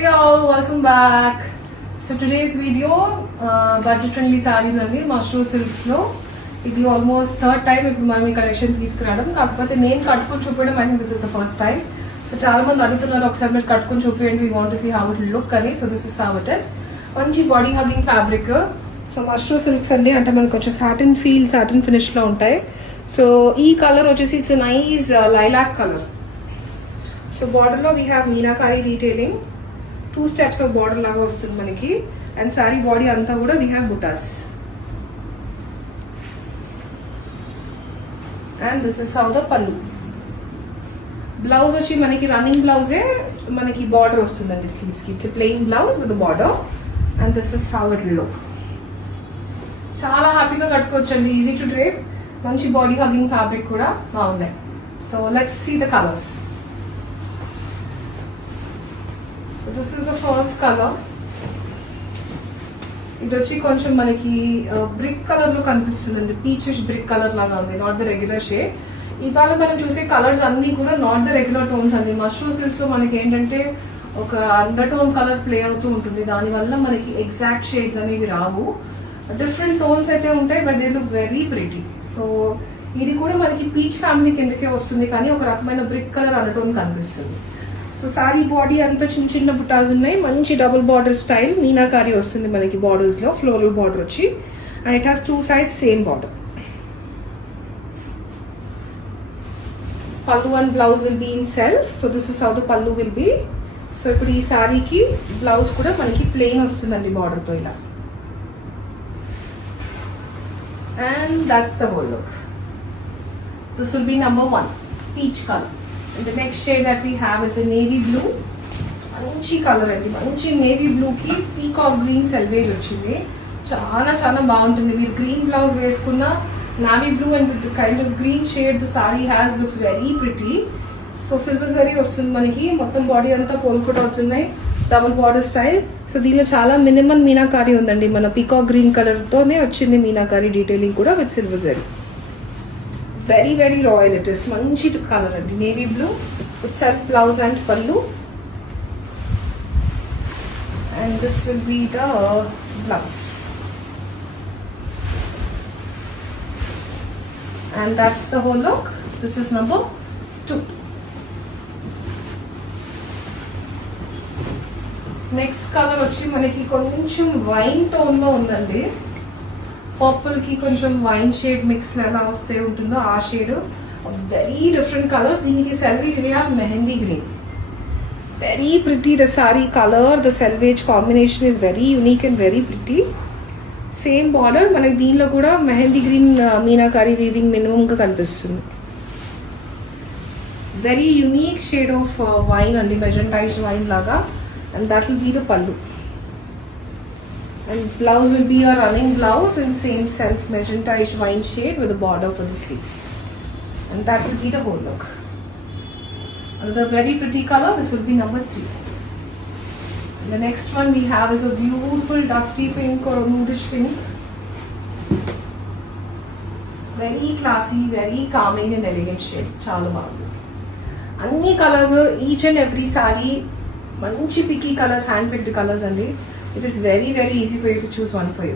Hey all, welcome back. So today's video budget friendly sarees అండి mushroom silks లో ఇది almost third time ఇప్పుడు మనం ఈ కలెక్షన్ తీసుకురావడం. కాకపోతే నేను కట్టుకొని చూపించడం I think this is the first time. So చాలా మంది అడుగుతున్నారు ఒకసారి మీరు కట్టుకొని చూపించండి, we want to see how it look అని. So this is how it is. మంచి body hugging fabric. So mushroom silks అండి అంటే మనకు కొంచెం సాటిన్ ఫీల్ సాటిన్ ఫినిష్ లో ఉంటాయి. సో ఈ కలర్ వచ్చేసి it's nice lilac colour. So border లో we have meenakari detailing, 2 steps of border లాగా వస్తుంది మనకి. అండ్ సారీ బాడీ అంతా కూడా we have buttas. And this is how the pallu. Blouse వచ్చి మనకి రన్నింగ్ బ్లౌజే మనకి బార్డర్ వస్తుందండి స్లీవ్స్ కి. It's plain blouse with border. And this is how it look. చాలా హ్యాపీగా కట్టుకోవచ్చు అండి, ఈజీ టు డ్రేప్, మంచి బాడీ హగ్గింగ్ ఫ్యాబ్రిక్ కూడా బాగున్నాయి. So let's see the colours. So this is the first color. ఇది వచ్చి కొంచెం మనకి బ్రిక్ కలర్ లో కనిపిస్తుందండి, పీచిష్ బ్రిక్ కలర్ లాగా ఉంది, నాట్ ద రెగ్యులర్ షేడ్. ఇవాళ మనం చూసే కలర్స్ అన్ని కూడా నాట్ ద రెగ్యులర్ టోన్స్ అండి. మష్రూమ్ సిల్క్స్ లో మనకి ఏంటంటే ఒక అండర్ టోన్ కలర్ ప్లే అవుతూ ఉంటుంది, దానివల్ల మనకి ఎగ్జాక్ట్ షేడ్స్ అనేవి రావు. డిఫరెంట్ టోన్స్ అయితే ఉంటాయి, but they look very pretty. So ఇది కూడా మనకి పీచ్ ఫ్యామిలీ కిందకే వస్తుంది, కానీ ఒక రకమైన బ్రిక్ కలర్ అండర్ టోన్ కనిపిస్తుంది. సో సారీ బాడీ అంతా చిన్న చిన్న బుటాస్ ఉన్నాయి, మంచి డబుల్ బార్డర్ స్టైల్ మీనాకారి వస్తుంది మనకి బార్డర్స్ లో, ఫ్లోరల్ బార్డర్ వచ్చి. And it has 2 sides same border. Pallu and blouse will be in self. So this is how the pallu will be. సో ఇప్పుడు ఈ సారీకి బ్లౌజ్ కూడా మనకి ప్లెయిన్ వస్తుందండి బార్డర్ తో ఇలా. And that's the whole look. This will be number 1, peach colour. And the next shade that we have is a navy blue. మంచి కలర్ అండి, మంచి నేవీ బ్లూ కి పీకాక్ గ్రీన్ సెల్వేజ్ వచ్చింది. చాలా చాలా బాగుంటుంది. మీరు గ్రీన్ బ్లౌజ్ వేసుకున్న navy blue and with kind of green shade the sorry has looks very pretty. So silver zari వస్తుంది మనకి, మొత్తం బాడీ అంతా పోల్కొట్ అవుతున్నాయి, డబుల్ బార్డర్ స్టైల్. సో దీనిలో చాలా మినిమల్ మీనాకారి ఉందండి, మన పీకాక్ గ్రీన్ కలర్ తోనే వచ్చింది మీనాకారి డీటెయిలింగ్ కూడా with silver zari. Very very royal it is. మంచి కలర్ అండి, navy blue with self blouse and pallu. And this will be the blouse. And that's the whole look. This is number 2. Next colour వచ్చి మనకి కొంచెం wine tone లో ఉందండి. పర్పుల్ కి కొంచెం wine shade mix ఎలా వస్తే ఉంటుందో ఆ షేడ్, వెరీ డిఫరెంట్ కలర్. దీనికి selvage we have mehendi green. Very pretty the sari colour, the selvage combination is very unique and very pretty. Same border మనకి దీనిలో కూడా mehendi green meenakari weaving minimum గా కనిపిస్తుంది. Very unique shade of wine అండి, magentized wine లాగా. And that will be the pallu. And blouse will be a running blouse in same self magentaish wine shade with a border for the sleeves. And that will be the whole look. Another very pretty color. This will be number 3. And the next one we have is a beautiful dusty pink or a nudish pink. Very classy, very calming and elegant shade. Chala bagundi. Anni colors, each and every saree, manchi picky colors, hand picked colors andi. It is very very easy for you to choose one for you.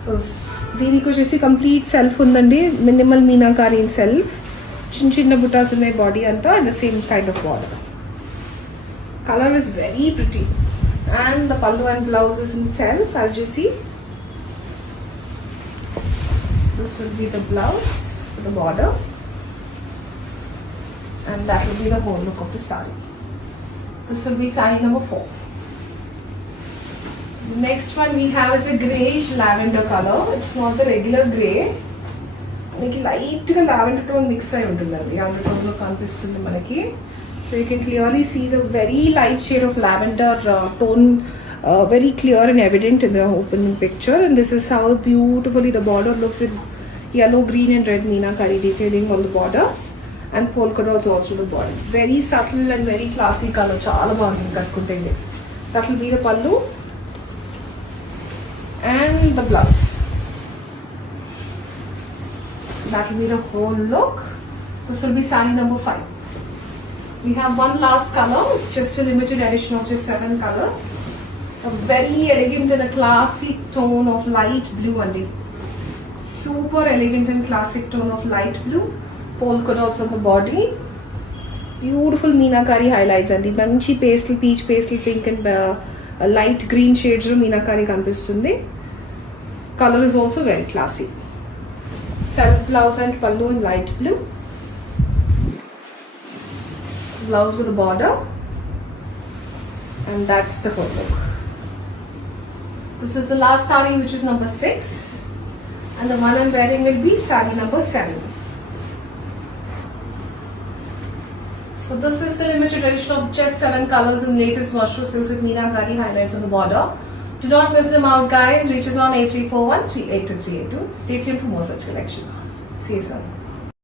So దీనికి వచ్చేసి complete self ఉందండి, minimal meenakari in self, చిన్న చిన్న బుటాస్ ఉన్నాయి body అంతా, and the same kind of border. Colour is very pretty. And the pallu and blouse is in self as you see. This will be the blouse with the border. And that will be the whole look of the sari. This will be sari number 4. The next one we have is a greyish lavender color. It's not the regular grey. మనకి light గా lavender tone mix అయి ఉంటుందండి, undertone లో కనిపిస్తుంది మనకి. So you can clearly see the very light shade of lavender tone, very clear and evident in the opening picture. And this is how beautifully the border looks with yellow, green and red meenakari detailing on the borders and polka dots also the body. Very subtle and very classy color. చాలా బాగుంది కట్టుకుంటే. That will be the pallu. And the blouse. That will be the whole look. This will be saree number 5. We have one last color. It's just a limited edition of just 7 colors. A very elegant and a classic tone of light blue only. Super elegant and classic tone of light blue. Polka dots on the body. Beautiful Meenakari highlights and the manchi pastel, peach pastel, pink and light green shades of Meenakari kanipistundi. Color is also very classy. Self blouse and pallu in light blue. Blouse with a border. And that's the whole look. This is the last sari, which is number 6. And the one I'm wearing will be sari number 7. So this is the limited edition of just 7 colors in latest Mushroom silks with Meenakari highlights on the border. Do not miss them out, guys. Reach us on 8341 382 382. Stay tuned for more such collection. See you soon.